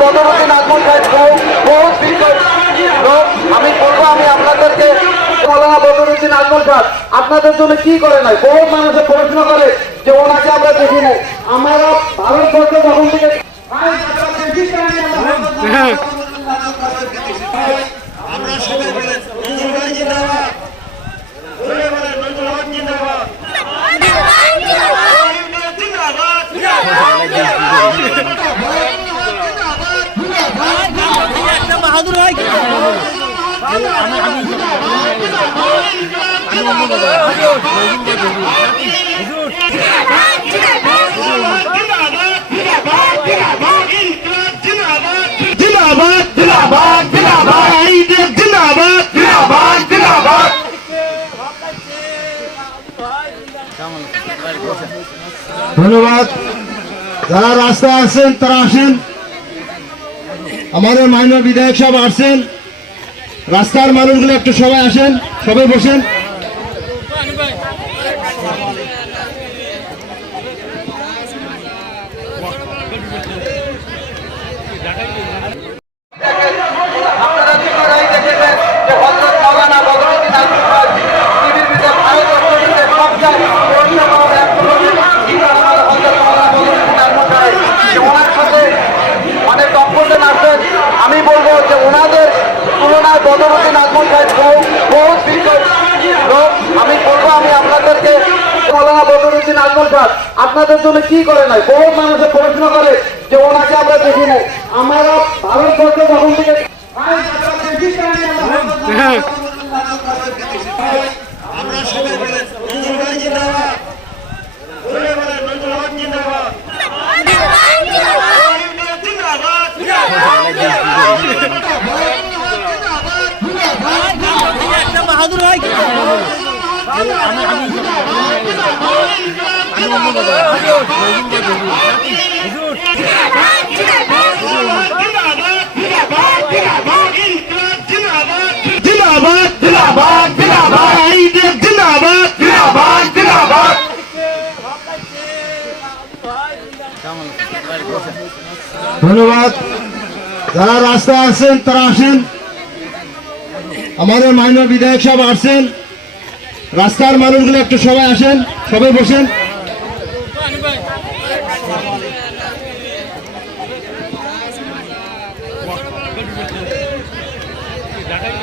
বদরুদ্দিন আজমল সাহেব বহুত বিজ্ঞ লোক। আমি বলবো, আমি আপনাদেরকে মৌলানা বদরুদ্দিন আজমল সাহেব আপনাদের জন্য কি করে নাই, বহুত মানুষের প্রশ্ন করে যে ওনাকে আমরা দেখি নাই। আমরা ভারতবর্ষ যখন থেকে আমরা সবাই বলে নজরুল ভাই জিন্দাবাদ, বলে বলে নজরুল হক জিন্দাবাদ, বাহাদুর ভাই ধন্যবাদ। যারা রাস্তায় আসছেন তারা আসেন। আমাদের মাননীয় বিধায়ক সাহেব আসছেন। রাস্তার মানুষগুলো একটু সবাই আসেন, সবাই বসেন। আপনারা নিজেরাই দেখেছেন যে হযরত মাওলানা বদরুদ্দিন আজমল সাহেব টিভির ভিতরে ভারতবর্ষের সবচেয়ে পরিষেবার এক লিডার হযরত মাওলানা বদরুদ্দিন আজমল সাহেব, যে ওনার সাথে অনেক অপশন আসছেন। আমি বলবো যে ওনাদের তুলনায় বদরুদ্দিন আজমল সাহেব বহুত বিজ্ঞ লোক। আমি বলবো, আমি আপনাদেরকে মৌলানা বদরুদ্দিন আজমল সাহেব আপনাদের জন্য কি করে নাই, বহুত মানুষের প্রশ্ন করে যে ওনাকে আমরা দেখি নাই। আমরা ভারতবর্ষ যখন থেকে আমরা সবাই বলে নজরুল ভাই জিন্দাবাদ, বলে বলে নজরুল হক জিন্দাবাদ, বাহাদুর ভাই ধন্যবাদ। যারা রাস্তায় আসছেন তারা আসেন। আমাদের মাননীয় বিধায়ক সাহেব আসছেন। রাস্তার মানুষগুলো একটু সবাই আসেন, সবাই বসেন। ঢাকায়